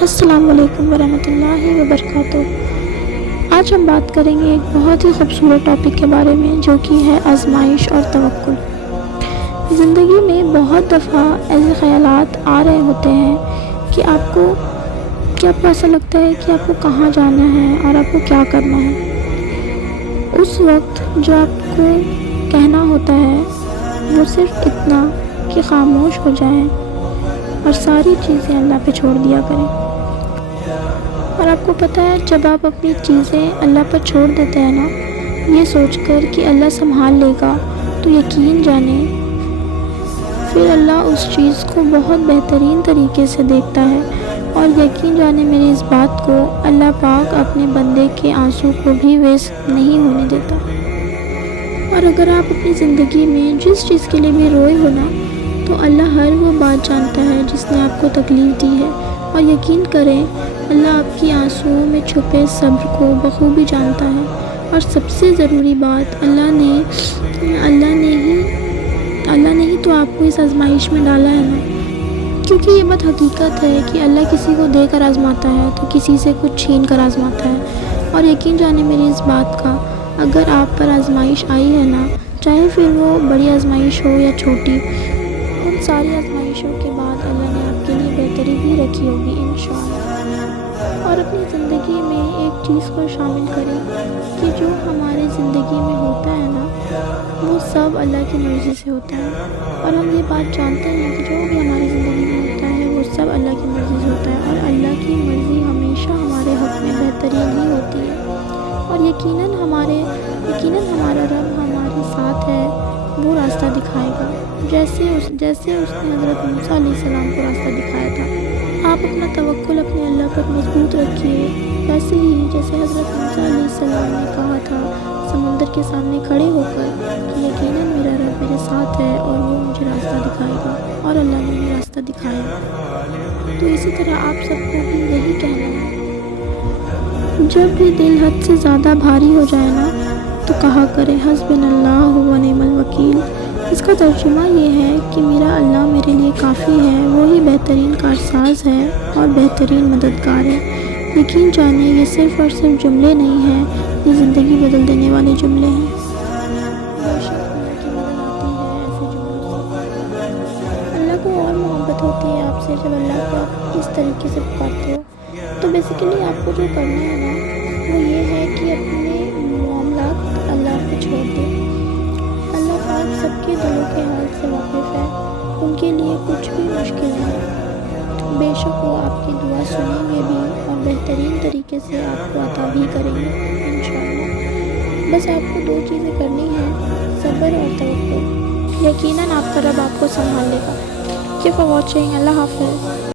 السلام علیکم ورحمۃ اللہ وبرکاتہ۔ آج ہم بات کریں گے ایک بہت ہی خوبصورت ٹاپک کے بارے میں، جو کہ ہے آزمائش اور توکل۔ زندگی میں بہت دفعہ ایسے خیالات آ رہے ہوتے ہیں کہ آپ کو ایسا لگتا ہے کہ آپ کو کہاں جانا ہے اور آپ کو کیا کرنا ہے۔ اس وقت جو آپ کو کہنا ہوتا ہے وہ صرف اتنا کہ خاموش ہو جائیں اور ساری چیزیں اللہ پہ چھوڑ دیا کریں۔ اور آپ کو پتہ ہے، جب آپ اپنی چیزیں اللہ پر چھوڑ دیتے ہیں نا، یہ سوچ کر کہ اللہ سنبھال لے گا، تو یقین جانیں پھر اللہ اس چیز کو بہت بہترین طریقے سے دیکھتا ہے، اور یقین جانیں میری اس بات کو، اللہ پاک اپنے بندے کے آنسو کو بھی ویسٹ نہیں ہونے دیتا۔ اور اگر آپ اپنی زندگی میں جس چیز کے لیے بھی روئے ہو نا، تو اللہ ہر وہ بات جانتا ہے جس نے آپ کو تکلیف دی ہے، اور یقین کریں اللہ آپ کی آنسوؤں میں چھپے صبر کو بخوبی جانتا ہے۔ اور سب سے ضروری بات، اللہ نے ہی تو آپ کو اس آزمائش میں ڈالا ہے نا، کیونکہ یہ بات حقیقت ہے کہ اللہ کسی کو دے کر آزماتا ہے تو کسی سے کچھ چھین کر آزماتا ہے۔ اور یقین جانیں میری اس بات کا، اگر آپ پر آزمائش آئی ہے نا، چاہے پھر وہ بڑی آزمائش ہو یا چھوٹی، ان ساری آزمائشوں کے بعد اللہ نے آپ کے لیے بہتری بھی رکھی ہوگی انشاءاللہ۔ اور اپنی زندگی میں ایک چیز کو شامل کریں کہ جو ہماری زندگی میں ہوتا ہے نا، وہ سب اللہ کی مرضی سے ہوتا ہے۔ اور ہم یہ بات جانتے ہیں کہ جو بھی ہماری زندگی میں ہوتا ہے وہ سب اللہ کی مرضی سے ہوتا ہے، اور اللہ کی مرضی ہمیشہ ہمارے حق میں بہترین ہی ہوتی ہے۔ اور یقیناً ہمارا رب ہمارے ساتھ ہے، وہ راستہ دکھائے گا، جیسے اس نے حضرت موسیٰ علیہ السلام کو راستہ دکھایا تھا۔ آپ اپنا توکل اپنے اللہ پر مضبوط رکھیے، ویسے ہی جیسے حضرت موسیٰ علیہ السلام نے کہا تھا سمندر کے سامنے کھڑے ہو کر کہ یقیناً میرا رب میرے ساتھ ہے اور وہ مجھے راستہ دکھائے گا، اور اللہ نے انہیں راستہ دکھایا۔ تو اسی طرح آپ سب کو بھی یہی کہنا ہے، جب بھی دل حد سے زیادہ بھاری ہو جائے نا، تو کہا کرے حسبنا اللہ و نعم الوکیل۔ اس کا ترجمہ یہ ہے کہ میرا اللہ میرے لیے کافی ہے، وہی بہترین کارساز ہے اور بہترین مددگار ہے۔ یقین جانیں یہ صرف اور صرف جملے نہیں ہیں، یہ زندگی بدل دینے والے جملے ہیں۔ بے شک اللہ کی مدد آتی ہے ایسے جملوں سے۔ اللہ کو اور محبت ہوتی ہے آپ سے جب اللہ کو آپ اس طریقے سے پکارتے ہو۔ تو بیسیکلی آپ کو جو کرنا ہے نا، وہ یہ ہے کہ اپنے معاملات اللہ پہ چھوڑ دیں۔ اللہ پاک سب کے دلوں کے حال سے واقف ہے، ان کے لیے کچھ بھی مشکل نہیں۔ بے شک وہ آپ کی دعا سنیں گے بھی اور بہترین طریقے سے آپ کو عطا بھی کریں گے انشاءاللہ۔ بس آپ کو 2 چیزیں کرنی ہیں، صبر اور توکل۔ یقیناً آپ کا رب آپ کو سنبھال لے گا۔ Thank you for watching. اللہ حافظ۔